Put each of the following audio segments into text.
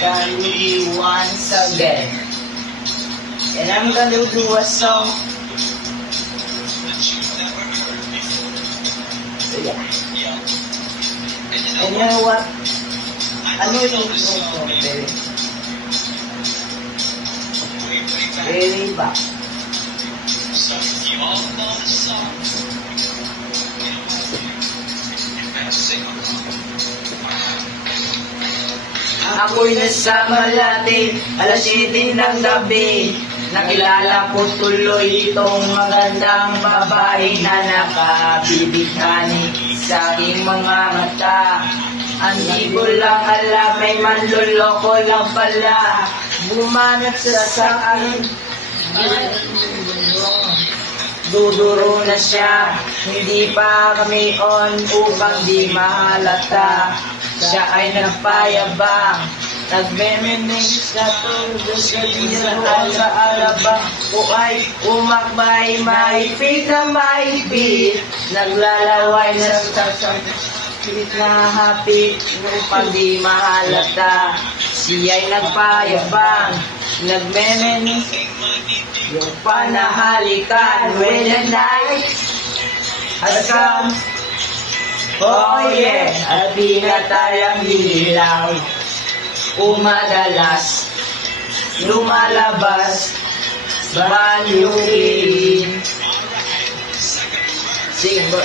Sorry once again. And I'm gonna do a song. Yeah. And you know what? Ano yung song, baby? Very back. Ako'y nasa Malate, alas 7 ng gabi. Nakilala ko tuloy itong magandang babae na nakabibighani sa aking mga mata. Hindi ko lang alam, may manloloko lang pala. Bumanat sa akin. Duduro na siya, hindi pa kami on upang di mahalata. Siya ay nagpayabang, nagmemening sa todo sa diyan sa alabang. O ay umakbay, maipit na maipit, naglalaway na sa pilit na hapit upang di mahalata. Siya'y nagpayabang, nagmemening yung panahalikan when the night has come. Oh yeah, at pinatayang hilaw, umadalas, lumalabas, banyuin. Sige bro.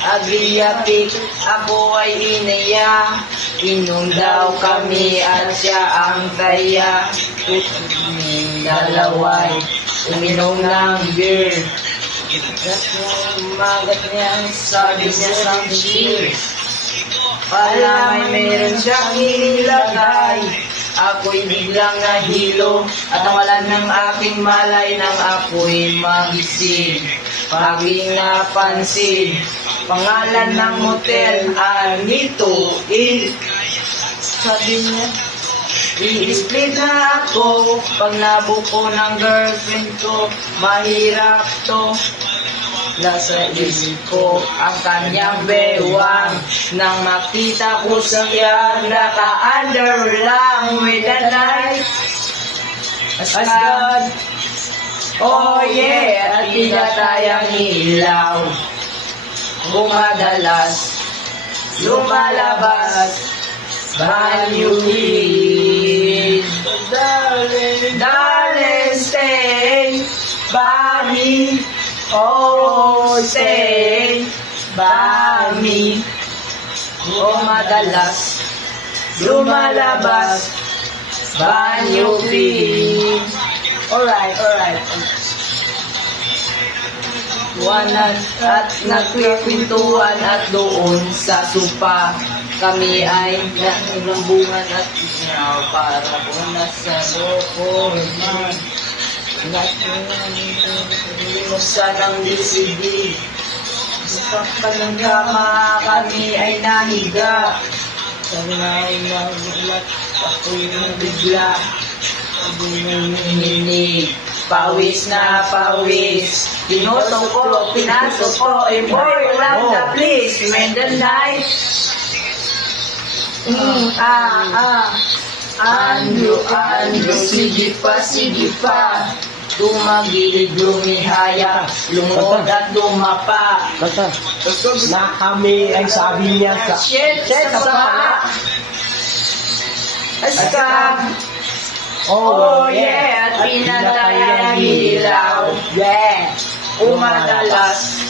Agiyapik, ako ay inaya, inom daw kami at siya ang taya. Kaming dalaway, uminom ng beer. Umagat niya, sabi niya sa cheers. Pala may meron siyang inilagay. Ako'y biglang nahilo at nawalan ng aking malay nang ako'y magising. Paging napansin, pangalan ng motel, Anito Inn. Sabi niya, i-split na ako pag nabuko ng girlfriend ko. Mahirap to. Nasa isip ko ang kanyang bewang. Nang makita ko siya, naka-under lang with the night as God. Oh yeah, at pinatayang ilaw, umadalas, lumalabas, banyuin. Darling, stay by me. Oh, stay by me. Umadalas, lumalabas, banyuin. Alright. Wanan at nagpipintuan at doon sa supa. Kami ay naglambungan at isyaw para po nasa lokohan. Nakinusan ng DCD. Sa panangkama kami ay nahiga. Sabi na ay nagulat, ako'y nabigla. Bumininig, pawis na pawis. Pinuto ko, pinasok ko, boy, around the place. When the night, Andrew, sige pa. Tumagilid, lumihaya, lumod at lumapa. Na kami ay sabi niya sa Shit, sa pa. Askag. Oh yeah, at pinatayang ilaw. Yeah, umadalas,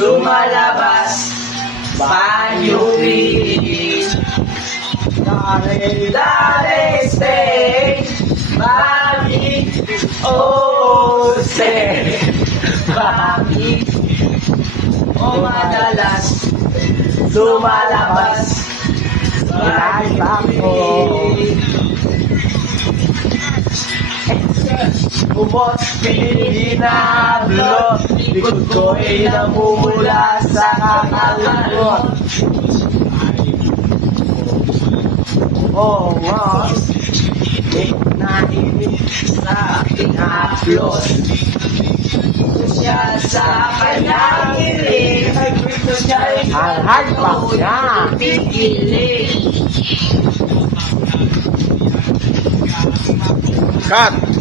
lumalabas, banyuin. Darling, stay by me. Oh, stay by me. Umadalas, lumalabas, banyuin. Ubot, pinablo, likod ko ay namumula sa kakalot. Oh, nahinig sa aking haplos. Siya sa kanyang hiling, ang hard pa siya. Pigiling. Cut!